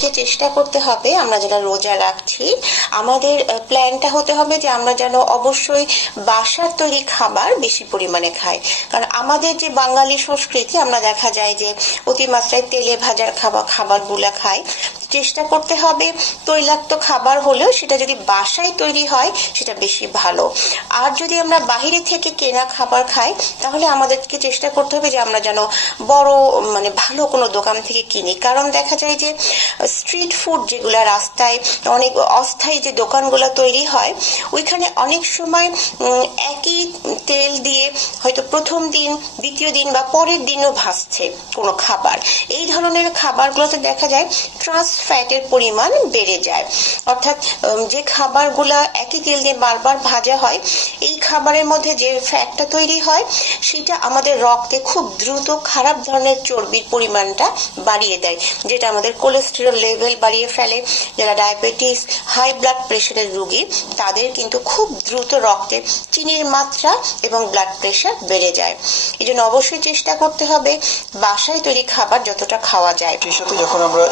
আমাদেরকে চেষ্টা করতে হবে, আমরা যারা রোজা রাখছি আমাদের প্ল্যানটা হতে হবে যে আমরা যেন অবশ্যই বাসার তৈরি খাবার বেশি পরিমাণে খাই। কারণ আমাদের যে বাঙালি সংস্কৃতি, আমরা দেখা যায় যে অতিমাত্রায় তেলে ভাজার খাবারগুলা খাই। চেষ্টা করতে হবে তৈলাক্ত খাবার হলেও সেটা যদি বাসায় তৈরি হয় সেটা বেশি ভালো। আর যদি আমরা বাহিরে থেকে কেনা খাবার খাই তাহলে আমাদেরকে চেষ্টা করতে হবে যে আমরা যেন বড় ভালো কোনো দোকান থেকে কিনি। কারণ দেখা যায় যে স্ট্রিট ফুড যেগুলা রাস্তায় অনেক অস্থায়ী যে দোকানগুলো তৈরি হয়, ওইখানে অনেক সময় একই তেল দিয়ে হয়তো প্রথম দিন, দ্বিতীয় দিন বা পরের দিনও ভাসছে কোনো খাবার। এই ধরনের খাবারগুলোতে দেখা যায় ট্রান্স ফ্যাটের পরিমাণ বেড়ে যায়। অর্থাৎ যে খাবারগুলা একই তেল দিয়ে বারবার ভাজা হয়, এই খাবারের মধ্যে যে ফ্যাটটা তৈরি হয় সেটা আমাদের রক্তে খুব দ্রুত খারাপ ধরনের চর্বির পরিমাণটা বাড়িয়ে দেয়, যেটা আমাদের কোলেস্টেরল লেভেল বাড়িয়ে ফেলে। যারা ডায়াবেটিস, হাই ব্লাড প্রেশারের রোগী, তাদের কিন্তু খুব দ্রুত রক্তে চিনির মাত্রা এবং ব্লাড প্রেশার বেড়ে যায়। এই জন্য অবশ্যই চেষ্টা করতে হবে বাসায় তৈরি খাবার যতটা খাওয়া যায়। সেই সাথে যখন আমরা